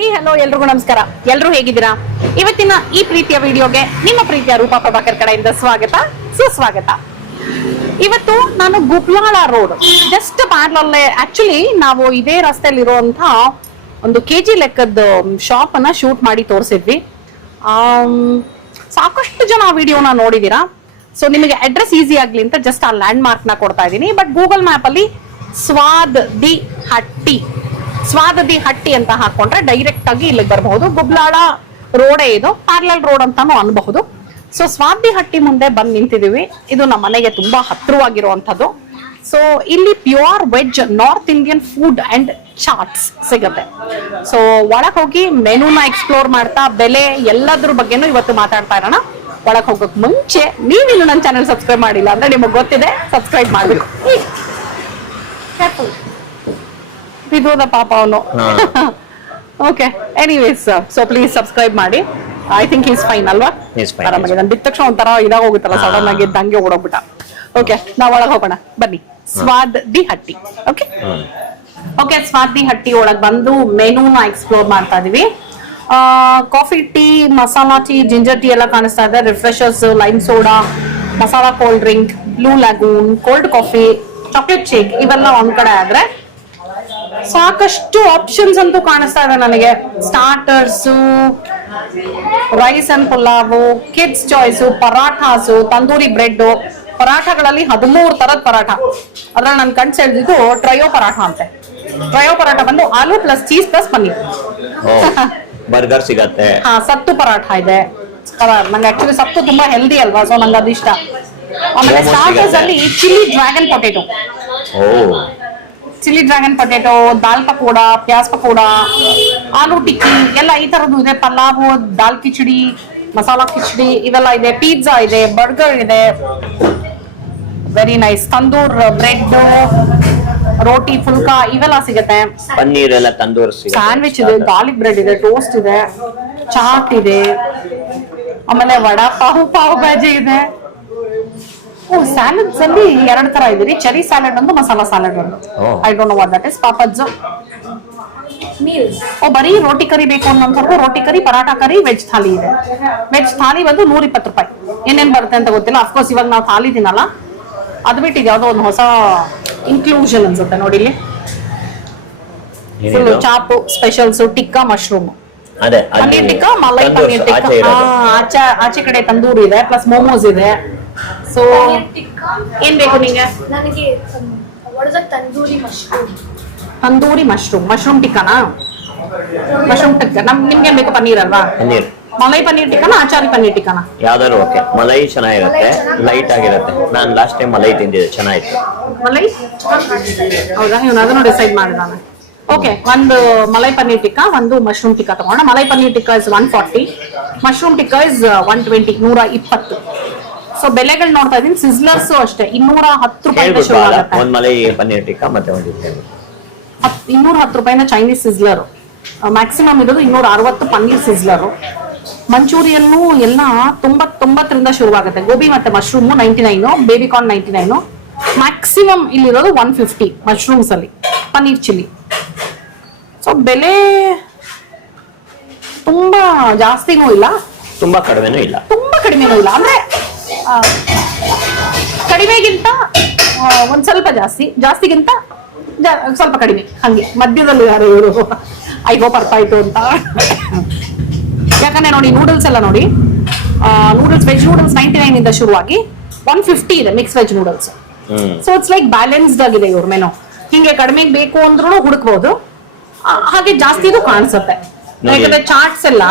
Hi hello ಎಲ್ರಿಗೂ ನಮಸ್ಕಾರ. ಎಲ್ರು ಹೇಗಿದ್ದೀರಾ? ಇವತ್ತಿನ ಈ ಪ್ರೀತಿಯ ವಿಡಿಯೋಗೆ ನಿಮ್ಮ ಪ್ರೀತಿಯ ರೂಪಾ ಪ್ರಭಾಕರ್ ಕಡೆಯಿಂದ ಸ್ವಾಗತ ಸುಸ್ವಾಗತ. ಇವತ್ತು ನಾನು ಗುಬ್ಲಾಳ ರೋಡ್ ಜಸ್ಟ್ ಪ್ಯಾರಲಲ್ಲೇ, ಆಕ್ಚುಲಿ ನಾವು ಇದೇ ರಸ್ತೆಯಲ್ಲಿ ಇರುವಂತ ಒಂದು ಕೆಜಿ ಲೆಕ್ಕದ ಶಾಪ್ ಅನ್ನ ಶೂಟ್ ಮಾಡಿ ತೋರಿಸಿದ್ವಿ. ಸಾಕಷ್ಟು ಜನ ಆ ವಿಡಿಯೋನ ನೋಡಿದೀರಾ. ಸೊ ನಿಮಗೆ ಅಡ್ರೆಸ್ ಈಸಿ ಆಗ್ಲಿ ಅಂತ ಜಸ್ಟ್ ಆ ಲ್ಯಾಂಡ್ ಮಾರ್ಕ್ ನ ಕೊಡ್ತಾ ಇದ್ದೀನಿ. ಬಟ್ ಗೂಗಲ್ ಮ್ಯಾಪ್ ಅಲ್ಲಿ ಸ್ವಾದ್ ದಿ ಹಟ್ಟಿ ಅಂತ ಹಾಕೊಂಡ್ರೆ ಡೈರೆಕ್ಟ್ ಆಗಿ ಇಲ್ಲಿಗೆ ಬರಬಹುದು. ಗುಬ್ಲಾಳ ರೋಡೇ ಇದು, ಪ್ಯಾರಲಲ್ ರೋಡ್ ಅಂತಾನು ಅನ್ಬಹುದು. ಸೊ ಸ್ವಾದ್ ದಿ ಹಟ್ಟಿ ಮುಂದೆ ಬಂದು ನಿಂತಿದೀವಿ. ಇದು ನಮ್ಮ ಮನೆಗೆ ತುಂಬಾ ಹತ್ತಿರವಾಗಿರುವಂತದ್ದು. ಸೊ ಇಲ್ಲಿ pure veg North Indian food and chaats ಸಿಗುತ್ತೆ. ಸೊ ಒಳಗ್ ಹೋಗಿ ಮೆನುನ ಎಕ್ಸ್ಪ್ಲೋರ್ ಮಾಡ್ತಾ ಬೆಲೆ ಎಲ್ಲದ್ರ ಬಗ್ಗೆನೂ ಇವತ್ತು ಮಾತಾಡ್ತಾ ಇರೋಣ. ಒಳಗ್ ಹೋಗೋಕ್ ಮುಂಚೆ ನೀವಿನ್ನು ನನ್ನ ಚಾನೆಲ್ ಸಬ್ಸ್ಕ್ರೈಬ್ ಮಾಡಿಲ್ಲ ಅಂದ್ರೆ ನಿಮಗೆ ಗೊತ್ತಿದೆ, ಸಬ್ಸ್ಕ್ರೈಬ್ ಮಾಡ್ಬೇಕು. ಬಿದ್ದೋದ ಪಾಪ ಅವನು. Okay, anyways so please subscribe ಮಾಡಿ. ಐ ಥಿಂಕ್ ಈಸ್ ಫೈನ್ ಅಲ್ವಾ? ಆರಾಮಾಗಿ ನಾನು ಬಿದ್ದ ತಕ್ಷಣ ಒಂಥರ ಇದಾಗ ಹೋಗುತ್ತಲ್ಲ, ಸಡನ್ ಆಗಿ ಇದ್ದಂಗೆ ಓಡೋಗ್ಬಿಟ್ಟ. ಓಕೆ, ನಾವ್ ಒಳಗ್ ಹೋಗೋಣ ಬನ್ನಿ. ಸ್ವಾದ್ ದಿ ಹಟ್ಟಿ. ಓಕೆ ಓಕೆ, ಸ್ವಾದ್ ದಿ ಹಟ್ಟಿ ಒಳಗ್ ಬಂದು ಮೆನುನ ಎಕ್ಸ್ಪ್ಲೋರ್ ಮಾಡ್ತಾ ಇದೀವಿ. Coffee tea, masala tea, ginger tea ಎಲ್ಲ ಕಾಣಿಸ್ತಾ ಇದೆ. Refreshers, lime soda, masala cold drink, blue lagoon, cold coffee, chocolate shake ಇವೆಲ್ಲ ಒಂದ್ ಕಡೆ ಆದ್ರೆ ಸಾಕಷ್ಟು ಆಪ್ಷನ್ಸ್ ಅಂತೂ ಕಾಣಿಸ್ತಾ ಇದೆ ನನಗೆ. Starters, rice and pulao, kids choice, parathas, tandoori bread. ಪರಾಠಗಳಲ್ಲಿ 13 ತರದ ಪರಾಠ. ಅದ್ರಲ್ಲಿ ನನ್ ಕಣ್ ಸೆಳೆದಿದ್ದು ಟ್ರಯೋ ಪರಾಠ ಅಂತೆ. ಟ್ರಯೋ ಪರಾಠ ಬಂದು aloo plus cheese plus paneer. Burger ಸಿಗತ್ತೆ. ಹಾ, ಸತ್ತು ಪರಾಠ ಇದೆ. ನಂಗೆ ಆಕ್ಚುಲಿ ಸತ್ತು ತುಂಬಾ ಹೆಲ್ದಿ ಅಲ್ವಾ, ಸೊ ನಂಗೆ ಅದು ಇಷ್ಟ. ಆಮೇಲೆ ಸ್ಟಾರ್ಟರ್ಸ್ ಅಲ್ಲಿ chilli dragon potato, chilli dragon potato, dal pakoda, pyaz pakoda, aloo tikki ಎಲ್ಲ ಈ ತರದ್ದು ಇದೆ. ಪಲಾವ್, ದಾಲ್ ಕಿಚಡಿ, ಮಸಾಲಾ ಕಿಚಡಿ ಇವೆಲ್ಲ ಇದೆ. ಪಿಜ್ಜಾ ಇದೆ, ಬರ್ಗರ್ ಇದೆ, ವೆರಿ ನೈಸ್. ತಂದೂರ್ ಬ್ರೆಡ್, ರೋಟಿ, ಫುಲ್ಕಾ ಇವೆಲ್ಲ ಸಿಗುತ್ತೆ. ಪನ್ನೀರ್ ಎಲ್ಲ ತಂದೂರ್ ಸಿಗುತ್ತೆ. ಸ್ಯಾಂಡ್ವಿಚ್ ಇದೆ, ಗಾರ್ಲಿಕ್ ಬ್ರೆಡ್ ಇದೆ, ಟೋಸ್ಟ್ ಇದೆ, ಚಾಟ್ ಇದೆ, ಆಮೇಲೆ ವಡಾ ಪಾವ್ ಭಾಜಿ ಇದೆ. ಸ್ಯಾಲಡ್ಸ್ ಅಲ್ಲಿ 2 ತರ ಇದೆ. ಚೆರಿ ಸ್ಯಾಲಡ್ ಒಂದು, ಮಸಾಲಾ ಸ್ಯಾಲಡ್ ಒಂದು. I don't know what that is. ಪಾಪಜ್ಜು ಬರೀ ರೋಟಿ ಕರಿ ಬೇಕು ಅನ್ನೋಂಥವ್ರು roti curry, paratha curry, veg thali ಇದೆ. ವೆಜ್ ಥಾಲಿ ಬಂದು 120 ರೂಪಾಯಿ. ಏನೇನ್ ಬರುತ್ತೆ ಅಂತ ಗೊತ್ತಿಲ್ಲ. ಅಫ್ಕೋರ್ಸ್ ಇವಾಗ ನಾವು ಥಾಲಿ ತಿನ್ನಲ್ಲ, ಅದು ಬಿಟ್ಟಿದೆ ಯಾವ್ದೋ ಒಂದು ಹೊಸ ಇನ್ಕ್ಲೂಷನ್ ಅನ್ಸುತ್ತೆ ನೋಡಿ. ಇಲ್ಲಿ full chaap, specials, tikka, mushroom, paneer tikka, malai paneer tikka. ಆಚೆ ಕಡೆ ತಂದೂರಿ ಇದೆ, ಪ್ಲಸ್ ಮೋಮೋಸ್ ಇದೆ. ಸೊ ಏನ್ ಬೇಕು ನಿಂಗೆ? ನನಗೆ ತಂದೂರಿ ಮಶ್ರೂಮ್ ಟಿಕ್ಕಾನಾ? ಮಶ್ರೂಮ್ ಟಿಕ್ಕಾ ನಿಮ್ಗೆ ಬೇಕು? ಪನ್ನೀರ್ ಅಲ್ವಾ? ಪನ್ನೀರ್. ಮಲೈ ಪನ್ನೀರ್ ಟಿಕ್ಕಾನ, ಆಚಾರಿ ಪನ್ನೀರ್ ಟಿಕ್ಕಾನ? ಯಾವ್ದಾದ್ರು ಓಕೆ. ಮಲೈ ಚೆನ್ನಾಗಿರುತ್ತೆ, ಲೈಟ್ ಆಗಿರುತ್ತೆ. ನಾನು ಲಾಸ್ಟ್ ಟೈಮ್ ಮಲೈ ತಿಂದಿದ್ದೆ, ಚೆನ್ನಾಗಿತ್ತು. ಮಲೈ ಹೌದಾ? ಇವನು ಅದನ್ನು ಡಿಸೈಡ್ ಮಾಡಿದಾನೆ. ಓಕೆ, ಒಂದು ಮಲೈ ಪನ್ನೀರ್ ಟಿಕ್ಕಾ, ಒಂದು ಮಶ್ರೂಮ್ ಟಿಕ್ಕಾ ತಗೋಣ. Malai paneer tikka is 140, mushroom tikka is 120, 120. So ಬೆಲೆಗಳು ನೋಡ್ತಾ ಇದೀನಿ. ಸಿಸ್ಲರ್ಸ್ ಅಷ್ಟೇ 210 ರೂಪಾಯಿಂದ ಶುರು ಆಗುತ್ತೆ. ಒಂದ್ ಮಲೈ ಪನ್ನೀರ್ ಟಿಕ್ಕಾ ಮತ್ತೆ ಒಂದು 210 ರೂಪಾಯಿಂದ ಚೈನೀಸ್ ಸಿಸ್ಲರ್. ಮ್ಯಾಕ್ಸಿಮಮ್ ಇರೋದು 260 ಪನ್ನೀರ್ ಸಿಸ್ಲರ್. ಮಂಚೂರಿಯನ್ನು ಎಲ್ಲ 90 ಶುರುವಾಗುತ್ತೆ. ಗೋಬಿ ಮತ್ತೆ ಮಶ್ರೂಮ್ 99, ಬೇಬಿಕಾರ್ನ್ 99. ಮ್ಯಾಕ್ಸಿಮಮ್ ಇಲ್ಲಿರೋದು 150 ಮಶ್ರೂಮ್ಸ್ ಅಲ್ಲಿ. ಪನ್ನೀರ್ ಚಿಲ್ಲಿ. ಸೊ ಬೆಲೆ ತುಂಬಾ ಜಾಸ್ತಿನೂ ಇಲ್ಲ, ತುಂಬಾ ಕಡಿಮೆನೂ ಇಲ್ಲ. ತುಂಬಾ ಕಡಿಮೆನೂ ಇಲ್ಲ. ಅಂದ್ರೆ ಕಡಿಮೆಗಿಂತ ಒಂದ್ ಸ್ವಲ್ಪ ಜಾಸ್ತಿ, ಜಾಸ್ತಿಗಿಂತ ಸ್ವಲ್ಪ ಕಡಿಮೆ, ಹಂಗೆ ಮಧ್ಯದಲ್ಲಿ ಯಾರು ಇವರು. ಐ ಹೋಪ್ ಅರ್ಥ ಆಯ್ತು ಅಂತ. ಯಾಕಂದ್ರೆ ನೋಡಿ, ನೂಡಲ್ಸ್ ಎಲ್ಲ ನೋಡಿ, ನೂಡಲ್ಸ್, ವೆಜ್ ನೂಡಲ್ಸ್ 99 ಇಂದ ಶುರುವಾಗಿ 150 ಇದೆ mix veg noodles. So it's like balanced ಆಗಿದೆ ಇವ್ರ ಮೆನು. ಹಿಂಗೆ ಕಡಿಮೆಗೆ ಬೇಕು ಅಂದ್ರೂ ಹುಡುಕ್ಬಹುದು, ಹಾಗೆ ಜಾಸ್ತಿದು ಕಾಣಿಸುತ್ತೆ. ಯಾಕಂದ್ರೆ ಚಾಟ್ಸ್ ಎಲ್ಲ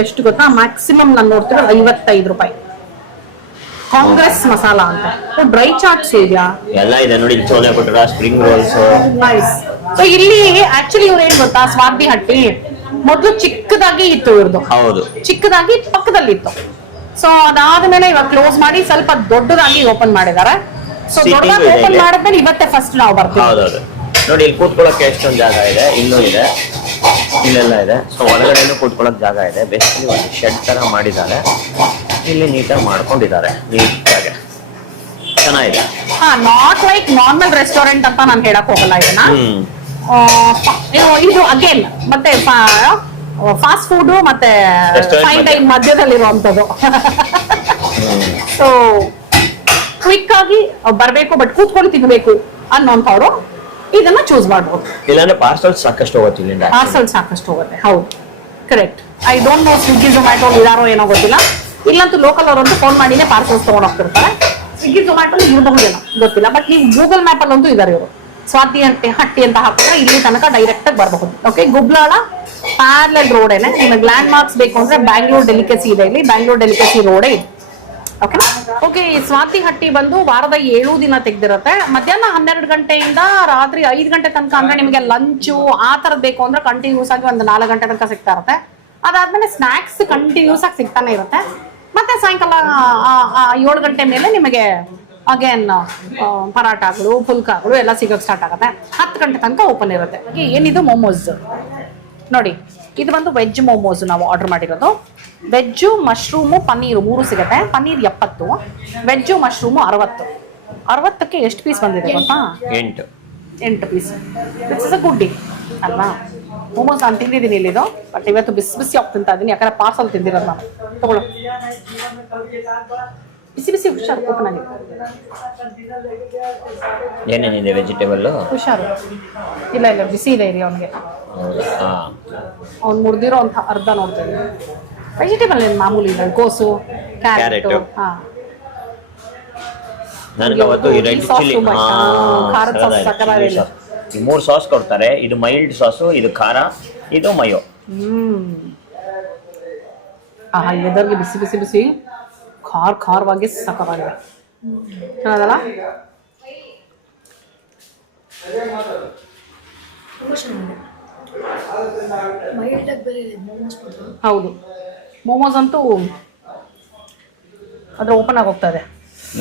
ಎಷ್ಟು ಗೊತ್ತಾ? ಮ್ಯಾಕ್ಸಿಮಮ್ ನಾನು ನೋಡ್ತಿರೋ 55 ರೂಪಾಯಿ. ಕಾಂಗ್ರೆಸ್ ಮಸಾಲಾ ಅಂತ ಡ್ರೈ ಚಾಟ್ಸ್ ಇದೆಯಾ? ಎಲ್ಲ ಇದೆ ನೋಡಿ. Chole bhatura, spring rolls. Nice. So ಇಲ್ಲಿ ಆಕ್ಚುಲಿ ಇವ್ರು ಏನ್ ಗೊತ್ತಾ, ಸ್ವಾದ್ ದಿ ಹಟ್ಟಿ ಮೊದಲು ಚಿಕ್ಕದಾಗಿ ಇತ್ತು ಇವ್ರದ್ದು. ಹೌದು, ಚಿಕ್ಕದಾಗಿ ಪಕ್ಕದಲ್ಲಿ ಇತ್ತು. ಸೊ ಅದಾದ್ಮೇಲೆ ಇವಾಗ ಕ್ಲೋಸ್ ಮಾಡಿ ಸ್ವಲ್ಪ ದೊಡ್ಡದಾಗಿ ಓಪನ್ ಮಾಡಿದ್ದಾರೆ. ಸೊ ದೊಡ್ಡದಾಗಿ ಓಪನ್ ಮಾಡಿದ್ಮೇಲೆ ಇವತ್ತೇ ಫಸ್ಟ್ ನಾವು ಬರ್ತೀವಿ. ನೋಡಿ, ಇಲ್ಲಿ ಕೂತ್ಕೊಳ್ಳೋಕೆ ಎಷ್ಟೊಂದು ಜಾಗ ಇದೆ. ಇನ್ನೂ ಇದೆ, ಇಲ್ಲೆಲ್ಲ ಇದೆ. ಸೊ ಒಳಗಡೆನೂ ಕೂತ್ಕೊಳ್ಳೋಕೆ ಜಾಗ ಇದೆ. ಬೇಸಿಕಲಿ ಒಂದು ಶೆಡ್ ತರ ಮಾಡಿದ್ದಾರೆ. ಇಲ್ಲಿ ನೀಟಾಗಿ ಮಾಡ್ಕೊಂಡಿದ್ದಾರೆ, ನೀಟಾಗಿ ಚೆನ್ನಾಗಿದೆ. ನಾಟ್ ಲೈಕ್ ನಾರ್ಮಲ್ ರೆಸ್ಟೋರೆಂಟ್ ಅಂತ ನಾನು ಹೇಳಕ್ ಹೋಗಲ್ಲ ಇದನ್ನ. ಇದು ಅಗೇನ್ ಮತ್ತೆ ಫಾಸ್ಟ್ ಫುಡ್ ಮತ್ತೆ Restaurant ಫೈನ್ ಮಧ್ಯ. ಡೈನ್ ಮಧ್ಯದಲ್ಲಿರುವಂತದ್ದು. ಸೊ ಕ್ವಿಕ್ ಆಗಿ ಬರ್ಬೇಕು ಬಟ್ ಕೂತ್ಕೊಂಡು ತಿನ್ಬೇಕು ಅನ್ನೋಂಥವ್ರು ಇದನ್ನ ಚೂಸ್ ಮಾಡ್ಬೋದು. ಇಲ್ಲಾಂದ್ರೆ ಪಾರ್ಸಲ್ ಸಾಕಷ್ಟು ಹೋಗುತ್ತೆ ಇಲ್ಲಿಂದ. ಪಾರ್ಸಲ್ ಸಾಕಷ್ಟು ಹೋಗುತ್ತೆ. ಹೌದು, correct. I don't know Swiggy Zomato ಇದಾರೋ ಏನೋ ಗೊತ್ತಿಲ್ಲ. ಇಲ್ಲಂತೂ ಲೋಕಲ್ ಅವರಂತೂ ಫೋನ್ ಮಾಡಿನೇ ಪಾರ್ಸಲ್ಸ್ ತಗೊಂಡ್ ಹೋಗ್ತಿರ್ತಾರೆ. ಸ್ವಿಗ್ಗಿ ಝೊಮ್ಯಾಟೊ ಇರಬಹುದೇನೋ ಗೊತ್ತಿಲ್ಲ, ಬಟ್ ನೀವು ಗೂಗಲ್ ಮ್ಯಾಪ್ ಅಲ್ಲಂತೂ ಇದಾರೆ ಇವರು. ಸ್ವಾತಿ ಹಟ್ಟಿ ಅಂತ ಹಾಕಿದ್ರೆ ಇಲ್ಲಿ ತನಕ ಡೈರೆಕ್ಟ್ ಆಗಿ ಬರಬಹುದು. ಓಕೆ, ಗುಬ್ಲಾಳ ಪ್ಯಾರಲಲ್ ರೋಡ್ ಏನೆ. ನಿಮಗೆ ಲ್ಯಾಂಡ್ ಮಾರ್ಕ್ಸ್ ಬೇಕು ಅಂದ್ರೆ ಬ್ಯಾಂಗ್ಳೂರ್ ಡೆಲಿಕಸಿ ಇದೆ, ಇಲ್ಲಿ ಬ್ಯಾಂಗ್ಳೂರ್ ಡೆಲಿಕಸಿ ರೋಡೇ ಇದೆ. Okay okay. ಈ ಸ್ವಾತಿ ಹಟ್ಟಿ ಬಂದು ವಾರದ 7 ದಿನ ತೆಗ್ದಿರುತ್ತೆ. ಮಧ್ಯಾಹ್ನ 12 ಗಂಟೆಯಿಂದ ರಾತ್ರಿ 5 ಗಂಟೆ ತನಕ ಅಂದ್ರೆ ನಿಮಗೆ ಲಂಚು ಆ ತರದ್ ಬೇಕು ಅಂದ್ರೆ ಕಂಟಿನ್ಯೂಸ್ ಆಗಿ ಒಂದು 4 ಗಂಟೆ ತನಕ ಸಿಗ್ತಾ ಇರುತ್ತೆ. ಅದಾದ್ಮೇಲೆ ಸ್ನಾಕ್ಸ್ ಕಂಟಿನ್ಯೂಸ್ ಆಗಿ ಸಿಗ್ತಾನೆ ಇರುತ್ತೆ. ಮತ್ತೆ ಸಾಯಂಕಾಲ 7 ಗಂಟೆ ಮೇಲೆ ನಿಮಗೆ ಅಗೇನ್ ಪರಾಟಾಗಳು ಪುಲ್ಕಾಗಳು ಎಲ್ಲ ಸಿಗೋಕೆ ಸ್ಟಾರ್ಟ್ ಆಗುತ್ತೆ. 10 ಗಂಟೆ ತನಕ ಓಪನ್ ಇರುತ್ತೆ. ಏನಿದು ಮೋಮೋಸ್ ನೋಡಿ, ಇದು ಬಂದು ವೆಜ್ ಮೋಮೋಸ್ ನಾವು ಆರ್ಡರ್ ಮಾಡಿರೋದು. ವೆಜ್ಜು ಮಶ್ರೂಮು ಪನ್ನೀರು 3 ಸಿಗುತ್ತೆ. Paneer 70, veg mushroom 60. 60ಕ್ಕೆ ಎಷ್ಟು ಪೀಸ್ ಬಂದಿದೆ ಗೊತ್ತಾ? 8 piece. It's a good deal ಅಲ್ವಾ? ಮೋಮೋಸ್ ನಾನು ತಿಂದಿದ್ದೀನಿ ಇಲ್ಲಿದು, ಬಟ್ ಇವತ್ತು ಬಿಸಿ ಬಿಸಿ ಆಗಿ ತಿಂತಾ ಇದ್ದೀನಿ, ಯಾಕಂದ್ರೆ ಪಾರ್ಸಲ್ ತಿಂದಿರೋದು ನಾನು. ತಗೊಳ್ಳೋ, ಬಿಸಿ ಬಿಸಿ ಹುಷಾರು. ಓಪನ್ ಆಗಿದೆ. ಏನೇನಿದೆ ವೆಜಿಟೇಬಲ್? ಹುಷಾರು. ಇಲ್ಲ ಇಲ್ಲ, ಬಿಸಿ ಇದೆ ಇರಿ ಅವನಿಗೆ. ಅವ್ನು ಮುರಿದಿರೋ ಅಂತ ಅರ್ಧ ನೋಡ್ತಾ ಇದ್ದೀನಿ. ವೆಜಿಟೇಬಲ್ ಏನು ಮಾಮೂಲಿ ಇದೆ, ಕೋಸು, ಕ್ಯಾರೆಟ್. ಹಾ, ನನಗೆ ಅವತ್ತು ಈ ರೆಡ್ ಚಿಲ್ಲಿ ಖಾರದ ಸಾಸ್ ಸಕ್ಕತ್ತಾಗಿದೆ. ಈ 3 ಸಾಸ್ ಕೊಡ್ತಾರೆ. ಇದು ಮೈಲ್ಡ್ ಸಾಸು, ಇದು ಖಾರ, ಇದು ಮಯೋ. ಆಹಾ, ಎದರ್ಗೆ ಬಿಸಿ ಬಿಸಿ ಬಿಸಿ ಖಾರವಾಗಿ ಸಕ್ಕತ್ತಾಗಿದೆ. ಚೆನ್ನಾಗಲ್ಲ? ಹೌದು, ಮೋಮೋಸ್ ಅಂತೂ ಅದ್ರ ಓಪನ್ ಆಗಿ ಹೋಗ್ತಾ ಇದೆ.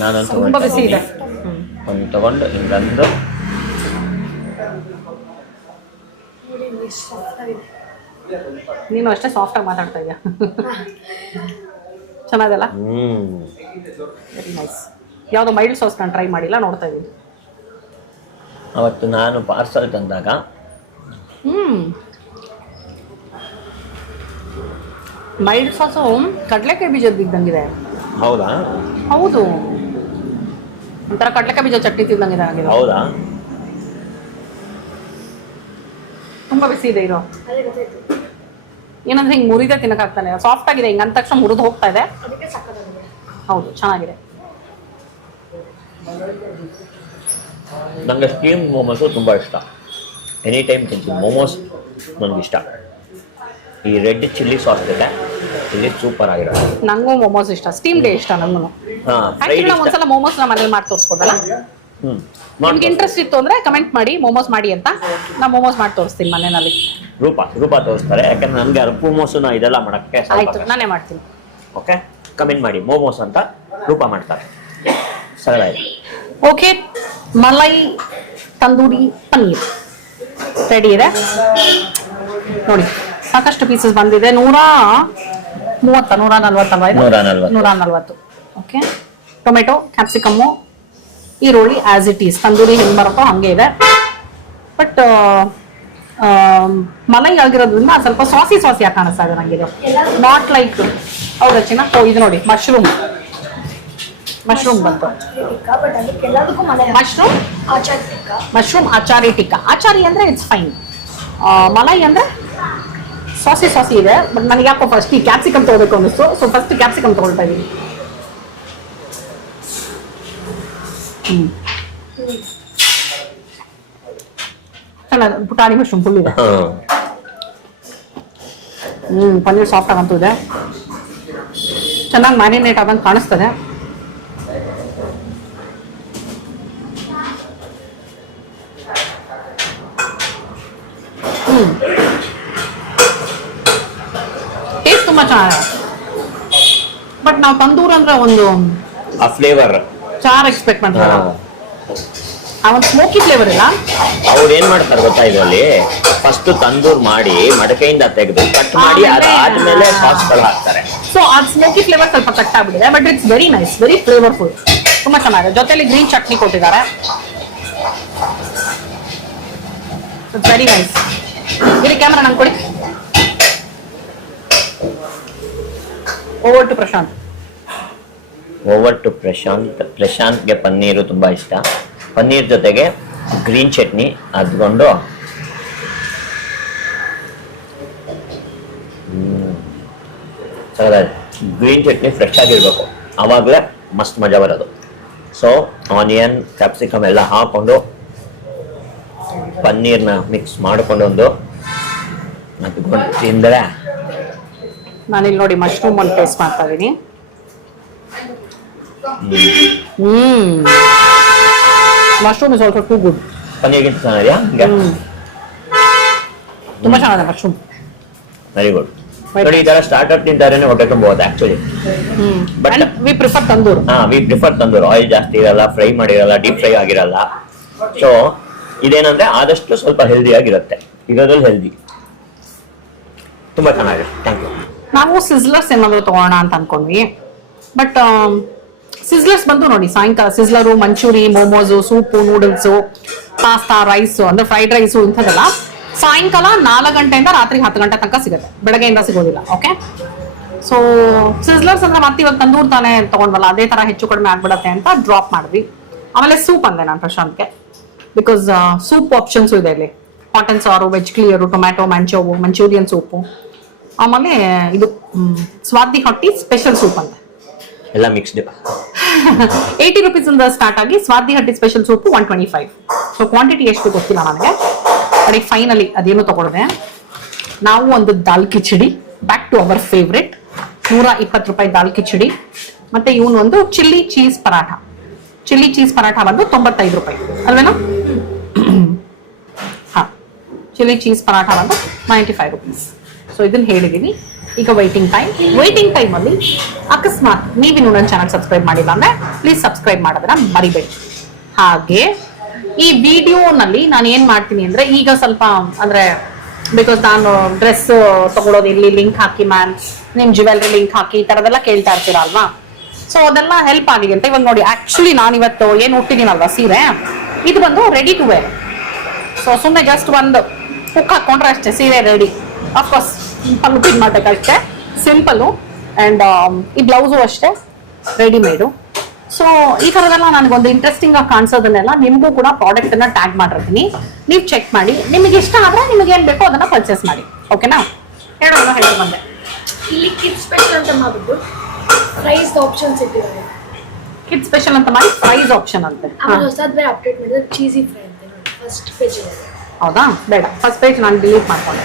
ನಾನಂತೂ ತುಂಬಾ ಬಿಸಿ ಇದೆ. ಒಂದು ತಗೊಂಡು ಹಿಂಗಂದು ನೀನು ಅಷ್ಟೇ ಸಾಫ್ಟ್ ಆಗಿ ಮಾತಾಡ್ತಾ ಇದೆಯಾ? ಚೆನ್ನಾಗಲ್ಲ? Very nice. ಯಾವ್ದೋ ಮೈಲ್ಡ್ ಸಾಸ್ ನಾನು ಟ್ರೈ ಮಾಡಿಲ್ಲ, ನೋಡ್ತಾ ಇದ್ದೀನಿ. ಅವತ್ತು ನಾನು ಪಾರ್ಸಲ್ ತಂದಾಗ ಮೈಲ್ಡ್ ಸಾಸು ಕಡಲೆಕಾಯಿ ಬೀಜದ ಇದ್ದಂಗಿದೆ. ಹೌದಾ? ಹೌದು, ಒಂಥರ ಕಡಲೆಕಾಯಿ ಬೀಜ ಚಟ್ನಿ ತಿಂದಂಗಿದೆ ನನಗೆ. ಹೌದಾ? ತುಂಬಾ ಬಿಸಿ ಇದೆ ಇರೋ. ಏನಂದ್ರೆ ಹಿಂಗೆ ಮುರಿದೇ ತಿನ್ನಕ್ಕಾಗ್ತಾನೆ. ಸಾಫ್ಟ್ ಆಗಿದೆ, ಹಿಂಗೆ ಅಂದ ತಕ್ಷಣ ಮುರಿದು ಹೋಗ್ತಾ ಇದೆ. ಹೌದು, ಚೆನ್ನಾಗಿದೆ. ನನಗೆ ಸ್ಟೀಮ್ ಮೋಮೋಸು ತುಂಬ ಇಷ್ಟ. ಎನಿ ಟೈಮ್ ತಿಂತೀನಿ ಮೋಮೋಸ್, ನನಗೆ ಇಷ್ಟ. ಈ ರೆಡ್ ಚಿಲ್ಲಿ ಸಾಸ್ ಜೊತೆ ಇಲ್ಲಿ ಸೂಪರ್ ಆಗಿರೋದು. ನಂಗೂ ಮೋಮೋಸ್ ಇಷ್ಟ, ಸ್ಟೀಮ್ ಡೇ ಇಷ್ಟ ನಂಗೂ. ಆಕ್ಚುಲಿ ನಾವು ಒಂದ್ಸಲ ಮೋಮೋಸ್ ನ ಮನೇಲಿ ಮಾಡಿ ತೋರಿಸ್ಬೋದಲ್ಲ? ನಿಮ್ಗೆ ಇಂಟ್ರೆಸ್ಟ್ ಇತ್ತು ಅಂದ್ರೆ ಕಮೆಂಟ್ ಮಾಡಿ ಮೋಮೋಸ್ ಮಾಡಿ ಅಂತ, ನಾ ಮೋಮೋಸ್ ಮಾಡಿ ತೋರಿಸ್ತೀನಿ ಮನೆಯಲ್ಲಿ. ರೂಪ ತೋರಿಸ್ತಾರೆ, ಯಾಕಂದ್ರೆ ನನಗೆ ಮೋಮೋಸ್ನ ಇದೆಲ್ಲ ಮಾಡಕ್ಕೆ ಆಯ್ತು, ನಾನೇ ಮಾಡ್ತೀನಿ. ಓಕೆ, ಕಮೆಂಟ್ ಮಾಡಿ ಮೋಮೋಸ್ ಅಂತ ರೂಪ ಮಾಡ್ತಾರೆ. ಸರಳ ಇದೆ. ಓಕೆ, ಮಲೈ ತಂದೂರಿ ಪನ್ನೀರ್ ರೆಡಿ ಇದೆ ನೋಡಿ. ಸಾಕಷ್ಟು ಪೀಸಸ್ ಬಂದಿದೆ. 130 140. ಓಕೆ, ಟೊಮೆಟೊ, ಕ್ಯಾಪ್ಸಿಕಮ್ಮು, ಈರುಳ್ಳಿ ಆಸ್ ಇಟ್ ಈಸ್. ತಂದೂರಿ ಹೆಂಗೆ ಬರುತ್ತೋ ಹಂಗೆ ಇದೆ. ಬಟ್ ಮಲೈ ಆಗಿರೋದ್ರಿಂದ ಸ್ವಲ್ಪ ಸಾಸಿ ಆಗಿ ಕಾಣಿಸ್ತಾ ಇದೆ ನನಗೆ. ನಾಟ್ ಲೈಕ್ ಹೌದಾ ಚಿನ್ನ? ಇದು ನೋಡಿ, ಮಶ್ರೂಮ್ ಬಂತು. ಮಶ್ರೂಮ್ ಆಚಾರಿ ಟಿಕ್ಕಾ. ಆಚಾರಿ ಅಂದ್ರೆ ಇಟ್ಸ್ ಫೈನ್. ಮಲೈ ಅಂದ್ರೆ ಸಾಸಿ ಇದೆ. ಬಟ್ ನನಗೆ ಯಾಕೋ ಫಸ್ಟ್ ಈ ಕ್ಯಾಪ್ಸಿಕಮ್ ತಗೋಬೇಕು ಅನ್ನಿಸ್ತು, ಸೊ ಫಸ್ಟ್ ಕ್ಯಾಪ್ಸಿಕಮ್ ತಗೊಳ್ತಾ ಇದೀನಿ. ಚೆನ್ನಾಗಿ ಪುಟಾಣಿ ಮಶ್ರೂಮ್ ಫುಲ್ ಇದೆ. ಪನ್ನೀರ್ ಸಾಫ್ಟ್ ಆಗಂತೂ ಇದೆ, ಚೆನ್ನಾಗಿ ಮ್ಯಾರಿನೇಟ್ ಆದಂಗೆ ಕಾಣಿಸ್ತದೆ. ಟೇಸ್ಟ್ ತುಂಬಾ ಚೆನ್ನಾಗಿದೆ. ಬಟ್ ನಾವು ತಂದೂರ್ ಅಂದ್ರೆ ಒಂದು ಆ ಫ್ಲೇವರ್ ಚಾರ್ ಎಕ್ಸ್ಪೆಕ್ಟ್ ಮಾಡ್ತಾರೆ. ಆ ಒಂದು ಸ್ಮೋಕಿ ಫ್ಲೇವರ್ ಇಲ್ಲ. ಅವ್ರು ಏನ್ ಮಾಡ್ತಾರೆ ಗೊತ್ತಾ, ಇದರಲ್ಲಿ ಫಸ್ಟ್ ತಂದೂರ್ ಮಾಡಿ ಮಡಕೆಯಿಂದ ತೆಗೆದು ಕಟ್ ಮಾಡಿ ಅದಾದ್ಮೇಲೆ ಸಾಸ್ಗಳು ಹಾಕ್ತಾರೆ. ಸೊ ಆ ಸ್ಮೋಕಿ ಫ್ಲೇವರ್ ಸ್ವಲ್ಪ ಕಟ್ ಆಗ್ಬಿಟ್ಟಿದೆ. But it's very nice, very flavourful, ತುಂಬಾ ಚೆನ್ನಾಗಿದೆ. ಜೊತೆಲಿ ಗ್ರೀನ್ ಚಟ್ನಿ ಕೊಟ್ಟಿದ್ದಾರೆ. It's very nice. ಇಲ್ಲಿ ಕ್ಯಾಮ್ರಾ ನಂಗೆ ಕೊಡಿ. Over to Prashant. Over to Prashant. ಪ್ರಶಾಂತ್ಗೆ ಪನ್ನೀರು ತುಂಬಾ ಇಷ್ಟ. ಪನ್ನೀರ್ ಜೊತೆಗೆ ಗ್ರೀನ್ ಚಟ್ನಿ ಅದ್ಕೊಂಡು ಗ್ರೀನ್ ಚಟ್ನಿ ಫ್ರೆಶ್ ಆಗಿರ್ಬೇಕು, ಆವಾಗಲೇ ಮಸ್ತ್ ಮಜಾ ಬರೋದು. ಸೊ ಆನಿಯನ್ ಕ್ಯಾಪ್ಸಿಕಮ್ ಎಲ್ಲ ಹಾಕೊಂಡು ಪನ್ನೀರ್ನ ಮಿಕ್ಸ್ ಮಾಡಿಕೊಂಡು ಒಂದು ಅದ್ಕೊಂಡು ತಿಂದರೆ. ನಾನಿಲ್ಲಿ ನೋಡಿ ಮಶ್ರೂಮ್ ಒಂದು ಟೇಸ್ಟ್ ಮಾಡ್ತಾ ಇದ್ದೀನಿ. Mushroom is also too good. ಪನ್ನೀರ್ಗಿಂತ ಚೆನ್ನಾಗಿದೆಯಾ? ತುಂಬಾ ಚೆನ್ನಾಗಿದೆ ಮಶ್ರೂಮ್. Very good. ನೋಡಿ, ಈ ತರ ಸ್ಟಾರ್ಟರ್ ತಿಂತಾರೇನೆ ಹೊಟ್ಟೆ ತುಂಬಬಹುದು actually. But we prefer tandoor. V prefer tandoor. Oil ಜಾಸ್ತಿ ಇರಲ್ಲ, ಫ್ರೈ ಮಾಡಿರಲ್ಲ, ಡೀಪ್ ಫ್ರೈ ಆಗಿರಲ್ಲ. ಸೊ ಇದೇನಂದ್ರೆ ಆದಷ್ಟು ಸ್ವಲ್ಪ ಹೆಲ್ದಿ ಆಗಿರುತ್ತೆ. ಇರೋದ್ರಲ್ಲಿ ಹೆಲ್ದಿ. ತುಂಬಾ ಚೆನ್ನಾಗಿದೆ. Thank you. ನಾವು ಸಿಸ್ಲರ್ಸ್ ಏನಾದ್ರು ತಗೋಣ ಅಂತ ಅನ್ಕೊಂಡ್ವಿ. ಬಟ್ ಸಿಸ್ಲರ್ಸ್ ಬಂದು ನೋಡಿ ಸಾಯಂಕಾಲ sizzler, manchuri, momos, soup, noodles, pasta, rice ಅಂದ್ರೆ ಫ್ರೈಡ್ ರೈಸು ಇಂಥದ್ದೆಲ್ಲ ಸಾಯಂಕಾಲ 4 ಗಂಟೆಯಿಂದ ರಾತ್ರಿ 10 ಗಂಟೆ ತನಕ ಸಿಗುತ್ತೆ. ಬೆಳಗ್ಗೆಯಿಂದ ಸಿಗೋದಿಲ್ಲ. ಓಕೆ, ಸೊ ಸಿಸ್ಲರ್ಸ್ ಅಂದ್ರೆ ಮತ್ತೆ ಇವಾಗ ತಂದೂರ್ ತಾನೇ ತಗೊಂಡ್ವಲ್ಲ, ಅದೇ ತರ ಹೆಚ್ಚು ಕಡಿಮೆ ಆಗ್ಬಿಡತ್ತೆ ಅಂತ ಡ್ರಾಪ್ ಮಾಡಿದ್ವಿ. ಆಮೇಲೆ ಸೂಪ್ ಅಂದೆ ನಾನು ಪ್ರಶಾಂತ್ಗೆ, ಬಿಕಾಸ್ ಸೂಪ್ ಆಪ್ಷನ್ಸ್ ಇದೆ ಇಲ್ಲಿ. Hot and sour, veg clear, tomato manchow, Manchurian soup, ಆಮೇಲೆ ಇದು ಸ್ವಾತಿ ಹೊಟ್ಟಿ ಸ್ಪೆಷಲ್ ಸೂಪ್ ಅಂತ ಎಲ್ಲ ಮಿಕ್ಸ್ಡ್. 80 rupees ಇಂದ ಸ್ಟಾರ್ಟ್ ಆಗಿ Swati Hatti special soup 125. So quantity ಎಷ್ಟು ಗೊತ್ತಿಲ್ಲ ನನಗೆ, ಬಟ್ ಫೈನಲಿ ಅದೇನು ತಗೊಳ್ದೆ. ನಾವು ಒಂದು dal khichdi, back to our favourite, 120 ರೂಪಾಯಿ ದಾಲ್ ಕಿಚಡಿ. ಮತ್ತೆ ಇವನು ಒಂದು chilli cheese paratha. Chilli cheese paratha ಬಂದು 95 ರೂಪಾಯಿ ಅಲ್ವೇನಾ? ಹಾ, ಚಿಲ್ಲಿ ಚೀಸ್ ಪರಾಠ ಬಂದು 95 rupees. ಸೊ ಇದನ್ನ ಹೇಳಿದೀನಿ. ಈಗ ವೈಟಿಂಗ್ ಟೈಮ್ ಅಲ್ಲಿ ಅಕಸ್ಮಾತ್ ನೀವಿನ್ನು ನನ್ನ ಚಾನಲ್ ಸಬ್ಸ್ಕ್ರೈಬ್ ಮಾಡಿಲ್ಲ ಅಂದ್ರೆ ಪ್ಲೀಸ್ ಸಬ್ಸ್ಕ್ರೈಬ್ ಮಾಡೋದನ್ನ ಮರಿಬೇಡಿ. ಹಾಗೆ ಈ ವಿಡಿಯೋನಲ್ಲಿ ನಾನು ಏನ್ ಮಾಡ್ತೀನಿ ಅಂದ್ರೆ, ಈಗ ಸ್ವಲ್ಪ ಅಂದ್ರೆ ಬಿಕಾಸ್ ನಾನು ಡ್ರೆಸ್ ತಗೊಳೋದು ಇಲ್ಲಿ ಲಿಂಕ್ ಹಾಕಿ ಮ್ಯಾಮ್, ನಿಮ್ ಜ್ಯುವೆಲ್ರಿ ಲಿಂಕ್ ಹಾಕಿ ಈ ತರದೆಲ್ಲ ಕೇಳ್ತಾ ಇರ್ತೀರ ಅಲ್ವಾ? ಸೊ ಅದೆಲ್ಲ ಹೆಲ್ಪ್ ಆಗಿದೆ ಅಂತ. ಇವಾಗ ನೋಡಿ, ಆಕ್ಚುಲಿ ನಾನು ಇವತ್ತು ಏನ್ ಉಟ್ಟಿದ್ದೀನಲ್ವಾ ಸೀರೆ, ಇದು ಬಂದು ರೆಡಿ ಟು ವೇರ್. ಸೊ ಸುಮ್ಮನೆ ಜಸ್ಟ್ ಒಂದು ಹುಕ್ ಹಾಕೊಂಡ್ರೆ ಅಷ್ಟೇ ಸೀರೆ ರೆಡಿ. ಅಫ್ಕೋರ್ಸ್ ಪಲ್ಲು ಪಿನ್ ಮಾಡ್ಬೇಕಷ್ಟೇ, ಸಿಂಪಲ್ಲು. ಅಂಡ್ ಈ ಬ್ಲೌಸು ಅಷ್ಟೇ ರೆಡಿಮೇಡು. ಸೊ ಈ ಥರದೆಲ್ಲ ನನಗೊಂದು ಇಂಟ್ರೆಸ್ಟಿಂಗ್ ಆಗಿ ಕಾಣಿಸೋದನ್ನೆಲ್ಲ ನಿಮಗೂ ಕೂಡ ಪ್ರಾಡಕ್ಟ್ ಅನ್ನ ಟ್ಯಾಗ್ ಮಾಡಿರ್ತೀನಿ. ನೀವು ಚೆಕ್ ಮಾಡಿ, ನಿಮಗೆ ಇಷ್ಟ ಆದ್ರೆ ನಿಮಗೆ ಏನ್ ಬೇಕೋ ಅದನ್ನ ಪರ್ಚೇಸ್ ಮಾಡಿ. ಓಕೆನಾ? ಹೇಳಿ ಬಂದೆ. ಇಲ್ಲಿ ಕಿಡ್ ಸ್ಪೆಷಲ್ ಅಂತ ಮಾಡ್ಬಿಟ್ಟು ಪ್ರೈಸ್ ಆಪ್ಷನ್ಸ್ ಇಟ್ಟಿದ್ದಾರೆ. ಕಿಡ್ ಸ್ಪೆಷಲ್ ಅಂತ ಮಾಡಿ ಪ್ರೈಸ್ ಆಪ್ಷನ್ ಅಂತ ಹೊಸದ್ರೆ ಅಪ್ಡೇಟ್ ಮಾಡಿದ್ರೆ ಚೀಸಿ ಫ್ರೈ ಅಂತ ಫಸ್ಟ್ ಪೇಜ್ ಇದೆ. ಹೌದಾ? ಬೇಡ, ಫಸ್ಟ್ ಪೇಜ್ ನಾನು ಡಿಲೀಟ್ ಮಾಡ್ಕೊಂಡೆ.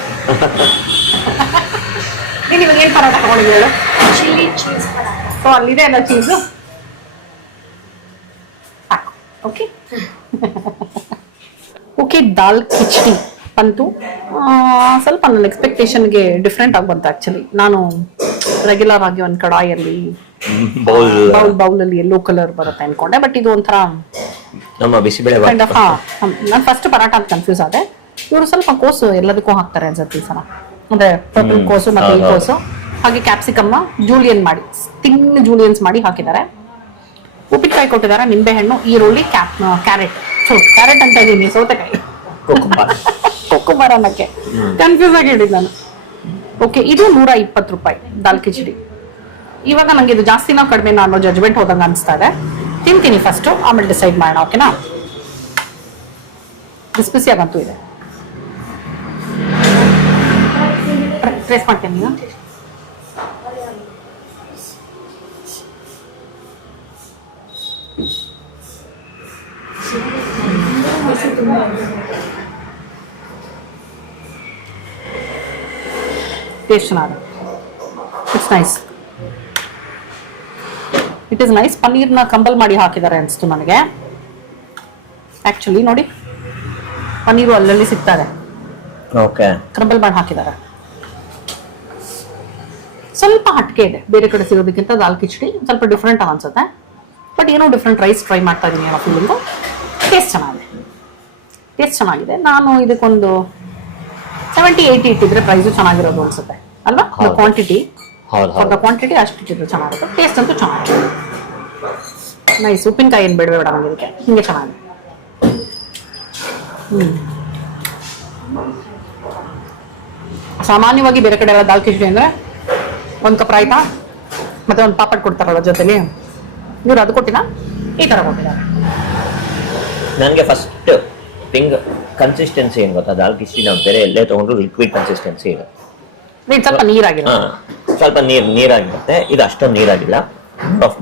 ನೀನು ಇವಾಗ ಏನು ಪರಾಟ ತಗೊಂಡಿದ್ದೀವಿ ಹೇಳು? Chilli cheese paratha. ಸೊ ಅಲ್ಲಿದೆ ಅಲ್ಲ ಚೀಸು, ಸಾಕು. ಓಕೆ ಓಕೆ, ದಾಲ್ ಕಿಚಡಿ ಬಂತು. ಸ್ವಲ್ಪ ನನ್ನ ಎಕ್ಸ್ಪೆಕ್ಟೇಷನ್ಗೆ ಡಿಫ್ರೆಂಟ್ ಆಗಿ ಬಂತು ಆಕ್ಚುಲಿ. ನಾನು ರೆಗ್ಯುಲರ್ ಆಗಿ ಒಂದು ಕಡಾಯಲ್ಲಿ ಬೌಲಲ್ಲಿ ಯೆಲ್ಲೋ ಕಲರ್ ಬರುತ್ತೆ ಅನ್ಕೊಂಡೆ, ಬಟ್ ಇದು ಒಂಥರ ನಮ್ಮ ಬಿಸಿಬೇಳೆ ಕೈಂಡ್ ಆಫ್. ನಾನು ಫಸ್ಟ್ ಪರಾಟ ಅಂತ ಕನ್ಫ್ಯೂಸ್ ಆದೆ. ಇವರು ಸ್ವಲ್ಪ ಕೋಸು ಎಲ್ಲದಕ್ಕೂ ಹಾಕ್ತಾರೆ ಅನ್ಸುತ್ತೆ ಈ ಸಲ, ಅಂದ್ರೆ ಪರ್ಪಲ್ ಕೋಸು ಮತ್ತೆ ಈ ಕೋಸು, ಹಾಗೆ ಕ್ಯಾಪ್ಸಿಕಮ್ ಜೂಲಿಯನ್ ಮಾಡಿ ಜೂಲಿಯನ್ಸ್ ಮಾಡಿ ಹಾಕಿದ್ದಾರೆ. ಉಪ್ಪಿನಕಾಯಿ ಕೊಟ್ಟಿದ್ದಾರೆ, ನಿಂಬೆ ಹಣ್ಣು, ಈರುಳ್ಳಿ, ಕ್ಯಾರೆಟ್ ಅಂತ ಇದೀನಿ, ಸೌತೆಕಾಯಿ, ಕೊಕ್ಕುಂಬರ್ ಅನ್ನಕ್ಕೆ ಕನ್ಫ್ಯೂಸ್ ಆಗಿ ಹೇಳಿದ್ ನಾನು. ಓಕೆ, ಇದು 120 ರೂಪಾಯಿ ದಾಲ್ ಕಿಚಡಿ. ಇವಾಗ ನಂಗೆ ಇದು ಜಾಸ್ತಿನೋ ಕಡಿಮೆ ಅನ್ನೋ ಜಜ್ಮೆಂಟ್ ಹೋದಂಗ ಅನಿಸ್ತಾ ಇದೆ. ತಿಂತೀನಿ ಫಸ್ಟ್, ಆಮೇಲೆ ಡಿಸೈಡ್ ಮಾಡೋಣ. ಓಕೆನಾ? ಬಿಸಿಯಾಗಂತೂ ಇದೆ. ಟ್ರೇಸ್ ಮಾಡ್ತೀನಿ ಈಗ. ಟೇಸ್ಟ್ ಚೆನ್ನಾಗಿದೆ. It's nice. It is nice. ಪನ್ನೀರ್ನ ಕಂಬಲ್ ಮಾಡಿ ಹಾಕಿದ್ದಾರೆ ಅನಿಸ್ತು ನನಗೆ. ಆಕ್ಚುಲಿ ನೋಡಿ, ಪನ್ನೀರು ಅಲ್ಲಲ್ಲಿ ಸಿಗ್ತಾರೆ, ಓಕೆ, ಕ್ರಂಬಲ್ ಮಾಡಿ ಹಾಕಿದ್ದಾರೆ. ಸ್ವಲ್ಪ ಹಟ್ಕೆ ಇದೆ ಬೇರೆ ಕಡೆ ಸಿಗೋದಕ್ಕಿಂತ. ದಾಲ್ ಕಿಚಡಿ ಸ್ವಲ್ಪ ಡಿಫ್ರೆಂಟ್ ಅನ್ಸುತ್ತೆ, ಬಟ್ ಏನೋ ಡಿಫ್ರೆಂಟ್ ರೈಸ್ ಟ್ರೈ ಮಾಡ್ತಾ ಇದ್ದೀನಿ ಅನ್ನೋ ಫೀಲಿಂಗು. ಟೇಸ್ಟ್ ಚೆನ್ನಾಗಿದೆ. ನಾನು ಇದಕ್ಕೊಂದು 70-80 ಇಟ್ಟಿದ್ರೆ ಪ್ರೈಸು ಚೆನ್ನಾಗಿರೋದು ಅನ್ಸುತ್ತೆ ಅಲ್ವಾ? ಕ್ವಾಂಟಿಟಿ ಅಷ್ಟು ಇಟ್ಟಿದ್ರು ಚೆನ್ನಾಗಿರುತ್ತೆ. ಟೇಸ್ಟ್ ಅಂತೂ ಚೆನ್ನಾಗಿದೆ. ನೈಸ್. ಉಪ್ಪಿನಕಾಯಿ ಏನು ಬೇಡವೇ ಬೇಡ ನಮಗೆ ಇದಕ್ಕೆ, ಹಿಂಗೆ ಚೆನ್ನಾಗಿದೆ. ಸಾಮಾನ್ಯವಾಗಿ ಬೇರೆ ಕಡೆ ಎಲ್ಲ ದಾಲ್ ಕಿಚಡಿ ಅಂದ್ರೆ ಒಂದು ಕಪ್ ರಾಯ್ತಾ ಮತ್ತೆ ಒಂದು ಪಾಪಡ್ ಕೊಡ್ತಾರಲ್ಲ ಜೊತೆಲಿ, ಇವ್ರು ಅದು ಕೊಟ್ಟಿಲ್ಲ, ಈ ತರ ಕೊಟ್ಟಿದ್ದಾರೆ. ನನಗೆ ಫಸ್ಟ್ ಥಿಂಗ್ ಕನ್ಸಿಸ್ಟೆನ್ಸಿ ಏನು ಗೊತ್ತಾ, ದಾಲ್ ಕಿಚಡಿ ನಾವು ಬೇರೆ ಎಲ್ಲೇ ತಗೊಂಡ್ರು ಲಿಕ್ವಿಡ್ ಕನ್ಸಿಸ್ಟೆನ್ಸಿ ಇದೆ. ಇದು ಸ್ವಲ್ಪ ನೀರಾಗಿದೆ. ಸ್ವಲ್ಪ ನೀರಾಗಿರುತ್ತೆ. ಇದು ಅಷ್ಟೊಂದು ನೀರಾಗಿಲ್ಲ.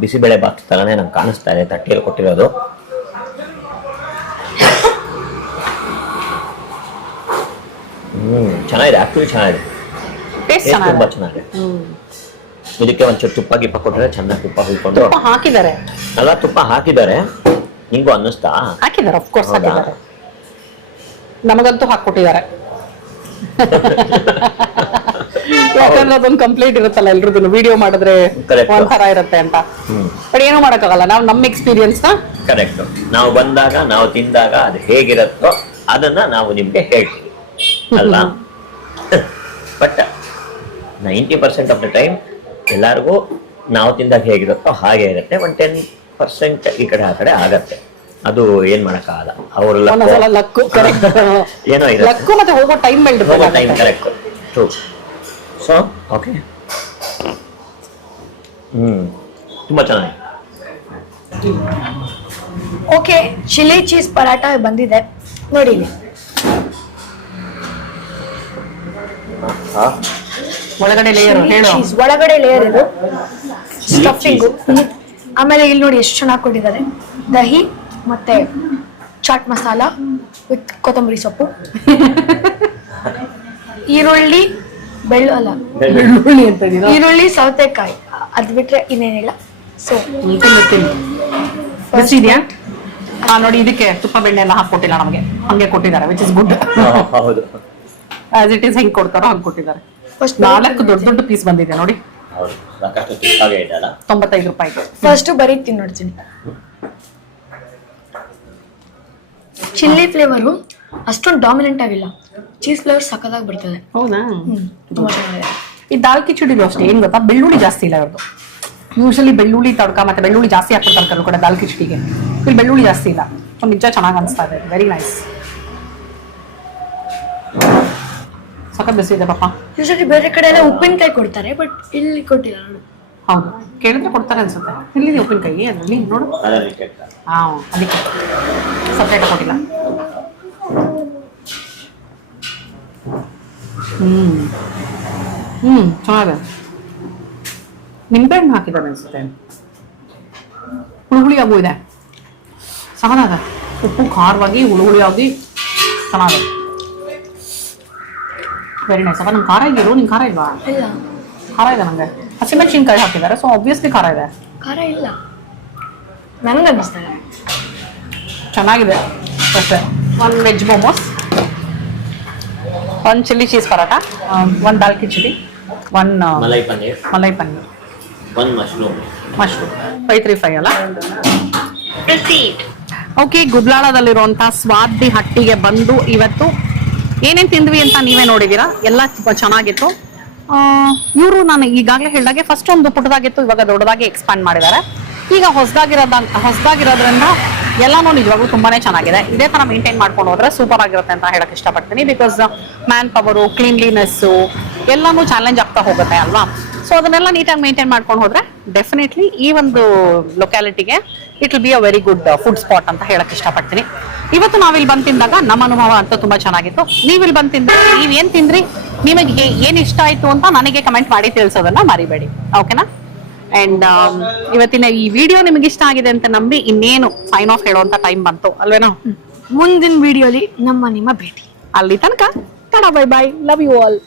ಬಿಸಿಬೇಳೆ ಬಾತ್ ತರನೇ ನಂಗೆ ಕಾಣಿಸ್ತಾ ಇದೆ ತಟ್ಟೆಯಲ್ಲಿ ಕೊಟ್ಟಿರೋದು. ಚೆನ್ನಾಗಿದೆ, ಆಕ್ಚುಲಿ ಚೆನ್ನಾಗಿದೆ, ಟೇಸ್ಟ್ ತುಂಬಾ ಚೆನ್ನಾಗಿದೆ. ಇದಕ್ಕೆ ಒಂಚೂರು ತುಪ್ಪ ಗಿಪ್ಪ ಕೊಟ್ಟರೆ ಚೆನ್ನಾಗಿ ತುಪ್ಪ ಹುಯ್ಕೊಂಡು ಹಾಕಿದ್ದಾರೆ ಅಲ್ಲ, ತುಪ್ಪ ಹಾಕಿದ್ದಾರೆ. ನಿಂಗೂ ಅನ್ನಿಸ್ತಾ? ಹಾಕಿದ್ದಾರೆ, ಆಫ್ ಕೋರ್ಸ್ ಹಾಕಿದ್ದಾರೆ. ನಮಗಂತೂ ಹಾಕೊಟ್ಟಿದ್ದಾರೆ. ಯಾಕಂದ್ರೆ ಅದೊಂದು ಕಂಪ್ಲೇಂಟ್ ಇರುತ್ತಲ್ಲ ಎಲ್ರದ್ದು, ವಿಡಿಯೋ ಮಾಡಿದ್ರೆ ಒಂಥರ ಇರುತ್ತೆ ಅಂತ. ಬಟ್ ಏನೂ ಮಾಡಕ್ಕಾಗಲ್ಲ, ನಾವು ನಮ್ಮ ಎಕ್ಸ್ಪೀರಿಯನ್ಸ್ ನ ಕರೆಕ್ಟ್ ನಾವು ಬಂದಾಗ ನಾವು ತಿಂದಾಗ ಅದು ಹೇಗಿರುತ್ತೋ ಅದನ್ನ ನಾವು ನಿಮ್ಗೆ ಹೇಳ್ತೀವಿ ಅಲ್ಲ. ಬಟ್ 90% ಆಫ್ ದ ಟೈಮ್ ಎಲ್ಲರಿಗೂ ನಾವು ತಿಂದಾಗ ಹೇಗಿರುತ್ತೋ ಹಾಗೆ ಇರುತ್ತೆ. 10% ಈ ಕಡೆ ಆ ಕಡೆ ಆಗತ್ತೆ. ಅದು ಏನ್ ಮಾಡಕ್ಕಾಗಲ್ಲ. ಅವರು ಲಕ್ಕು ಏನೋ ಲಕ್ಕು ಮತ್ತೆ ಹೋಗೋ time time correct. True. So okay, ತುಂಬಾ ಚೆನ್ನಾಗಿ. ಓಕೆ, ಚಿಲ್ಲಿ ಚೀಸ್ ಪರಾಟ ಬಂದಿದೆ ನೋಡಿ. ಒಳಗಡೆ ಲೇಯರ್ ಹೇಳು. ಒಳಗಡೆ ಲೇಯರ್ ಇದು ಸ್ಟಫಿಂಗು. ಆಮೇಲೆ ಇಲ್ಲಿ ನೋಡಿ ಎಷ್ಟು ಚೆನ್ನಾಗಿ ಕೊಟ್ಟಿದ್ದಾರೆ. ದಹಿ ಮತ್ತೆ ಚಾಟ್ ಮಸಾಲ ವಿತ್ ಕೊತ್ತಂಬರಿ ಸೊಪ್ಪು, ಈರುಳ್ಳಿ ಈರುಳ್ಳಿ ಸೌತೆಕಾಯಿ, ಅದ್ ಬಿಟ್ರೆ ಇನ್ನೇನಿಲ್ಲ. ಸೊ ಬಿಸಿದ್ಯಾ? ನೋಡಿ, ಇದಕ್ಕೆ ತುಪ್ಪ ಬೆಣ್ಣೆ ಎಲ್ಲ ಹಾಕೊಟ್ಟಿಲ್ಲ ನಮಗೆ, ಹಂಗೆ ಕೊಟ್ಟಿದ್ದಾರೆ, ವಿಚ್ ಇಸ್ ಗುಡ್. ಹೌದು, ಆಸ್ ಇಟ್ ಇಸ್ ಹೆಂಗ್ ಕೊಡ್ತಾರೋ ಹಂಗೆ ಕೊಟ್ಟಿದ್ದಾರೆ. 4 ದೊಡ್ಡ ಪೀಸ್ ಬಂದಿದೆ ನೋಡಿ. ಹೌದು, ಸಾಕಷ್ಟು ಚಿಕ್ಕಾಗೆ ಇದೆ ಅಲ್ಲ. 95 ರೂಪಾಯಿಗೆ. ಫಸ್ಟ್ ಬರೀ ತಿನ್ನೋಡ್ತೀನಿ. ಚಿಲ್ಲಿ ಫ್ಲೇವರು ಅಷ್ಟೊಂದು ಡಾಮಿನೆಂಟ್ ಆಗಿಲ್ಲ, ಚೀಸ್ ಫ್ಲೇವರ್ ಸಕ್ಕದಾಗಿ ಬರ್ತದೆ. ಹೌದಾ? ತುಂಬಾ ಚೆನ್ನಾಗಿದೆ. ಈ ದಾಲ್ ಕಿಚಡಿಲು ಅಷ್ಟೇ, ಏನ್ ಗೊತ್ತಾ, ಬೆಳ್ಳುಳ್ಳಿ ಜಾಸ್ತಿ ಇಲ್ಲ ಇವ್ರದ್ದು. ಯೂಶಲಿ ಬೆಳ್ಳುಳ್ಳಿ ತಡ್ಕ ಮತ್ತೆ ಬೆಳ್ಳುಳ್ಳಿ ಜಾಸ್ತಿ ಹಾಕ್ಬಿಡ್ತಾರೆ ಕೆಲವು ಕಡೆ ದಾಲ್ ಕಿಚಡಿಗೆ. ಇಲ್ಲಿ ಬೆಳ್ಳುಳ್ಳಿ ಜಾಸ್ತಿ ಇಲ್ಲ, ನಿಜ ಚೆನ್ನಾಗಿ ಅನಿಸ್ತಾ ಇದೆ. ವೆರಿ ನೈಸ್, ಸಖತ್ ಬಿಸಿ ಇದೆ ಪಾಪ. ಯೂಶಲಿ ಬೇರೆ ಕಡೆ ಎಲ್ಲ ಉಪ್ಪಿನಕಾಯಿ ಕೊಡ್ತಾರೆ, ಬಟ್ ಇಲ್ಲಿ ಕೊಟ್ಟಿಲ್ಲ ನೋಡು. ಹೌದು, ಕೇಳಿದ್ರೆ ಕೊಡ್ತಾರೆ ಅನ್ಸುತ್ತೆ. ಇಲ್ಲಿ ಉಪ್ಪಿನಕಾಯಿ ಅದರಲ್ಲಿ ನೋಡು. ಹಾ, ಅದಕ್ಕೆ ಸಪ್ರೇಟ್ ಕೊಟ್ಟಿಲ್ಲ. ಚೆನ್ನಾಗಿದೆ. ನಿಂಬೆಹಣ್ಣು ಹಾಕಿದ್ದಾರೆ ಅನ್ಸುತ್ತೆ. ಹುಳಿ ಆಗು ಇದೆ, ಸಮಾನ. ಉಪ್ಪು ಖಾರವಾಗಿ ಹುಳಿ ಚೆನ್ನಾಗಿದೆ. Very nice. ಅಪ್ಪ, ನಂಗೆ ಖಾರ ಇದೆಯೋ? ನಿಂಗೆ ಖಾರ ಇಲ್ವಾ? ಇಲ್ಲ, ಖಾರ ಇದೆ ನಂಗೆ. ಹಸಿಮೆಣಸಿನ್ಕಾಯಿ ಹಾಕಿದ್ದಾರೆ, ಸೊ ಆಬ್ವಿಯಸ್ಲಿ ಖಾರ ಇದೆ. ಖಾರ ಇಲ್ಲ ನನಗೆ ಅನ್ನಿಸ್ತಾರೆ. ಚೆನ್ನಾಗಿದೆ ಅಷ್ಟೇ. 1 veg momos, 1 chilli cheese paratha, 1 ದಾಲ್ ಕಿಚಡಿ, 1 ಮಲೈ ಪನ್ನೀರ್, 1 ಮಶ್ರೂಮ್ 535 ಅಲ್ಲ. ಓಕೆ, ಗುಬ್ಲಾಳದಲ್ಲಿರುವಂತ ಸ್ವಾದಿ ಹಟ್ಟಿಗೆ ಬಂದು ಇವತ್ತು ಏನೇನ್ ತಿಂದ್ವಿ ಅಂತ ನೀವೇ ನೋಡಿದೀರಾ. ಎಲ್ಲ ಚೆನ್ನಾಗಿತ್ತು. ಇವರು ನಾನು ಈಗಾಗಲೇ ಹೇಳಿದಾಗೆ ಫಸ್ಟ್ ಒಂದು ಪುಟ್ಟದಾಗಿತ್ತು, ಇವಾಗ ದೊಡ್ಡದಾಗಿ ಎಕ್ಸ್ಪ್ಯಾಂಡ್ ಮಾಡಿದ್ದಾರೆ. ಈಗ ಹೊಸದಾಗಿರೋದ್ರಿಂದ ಎಲ್ಲಾನು ನಿಜವಾಗ್ಲೂ ತುಂಬಾನೇ ಚೆನ್ನಾಗಿದೆ. ಇದೇ ತರ ಮೇಂಟೈನ್ ಮಾಡ್ಕೊಂಡು ಹೋದ್ರೆ ಸೂಪರ್ ಆಗಿರುತ್ತೆ ಅಂತ ಹೇಳಕ್ ಇಷ್ಟಪಡ್ತೀನಿ. ಬಿಕಾಸ್ ಮ್ಯಾನ್ ಪವರು, ಕ್ಲೀನ್ಲಿನೆಸ್ಸು ಎಲ್ಲಾನು ಚಾಲೆಂಜ್ ಆಗ್ತಾ ಹೋಗುತ್ತೆ ಅಲ್ವಾ. ಸೊ ಅದನ್ನೆಲ್ಲ ನೀಟಾಗಿ ಮೇಂಟೈನ್ ಮಾಡ್ಕೊಂಡು ಹೋದ್ರೆ ಡೆಫಿನೆಟ್ಲಿ ಈ ಒಂದು ಲೊಕ್ಯಾಲಿಟಿಗೆ it will be a very good food spot ಅಂತ ಹೇಳಕ್ ಇಷ್ಟಪಡ್ತೀನಿ. ಇವತ್ತು ನಾವಿಲ್ಲಿ ಬಂದು ತಿಂದಾಗ ನಮ್ಮ ಅನುಭವ ಅಂತ ತುಂಬಾ ಚೆನ್ನಾಗಿತ್ತು. ನೀವಿಲ್ಲಿ ಬಂದು ತಿಂದ್ರೆ ನೀವ್ ಏನ್ ತಿಂದ್ರಿ, ನಿಮಗೆ ಏನ್ ಇಷ್ಟ ಆಯ್ತು ಅಂತ ನನಗೆ ಕಮೆಂಟ್ ಮಾಡಿ ತಿಳಿಸೋದನ್ನ ಮರಿಬೇಡಿ. ಓಕೆನಾ? ಅಂಡ್ ಇವತ್ತಿನ ಈ ವಿಡಿಯೋ ನಿಮಗೆ ಇಷ್ಟ ಆಗಿದೆ ಅಂತ ನಂಬಿ ಇನ್ನೇನು ಸೈನ್ ಆಫ್ ಹೇಳುವಂತ ಟೈಮ್ ಬಂತು ಅಲ್ವೇನೋ. ಮುಂದಿನ ವಿಡಿಯೋಲಿ ನಿಮ್ಮ ಭೇಟಿ. ಅಲ್ಲಿ ತನಕ tata, bye bye, love you all.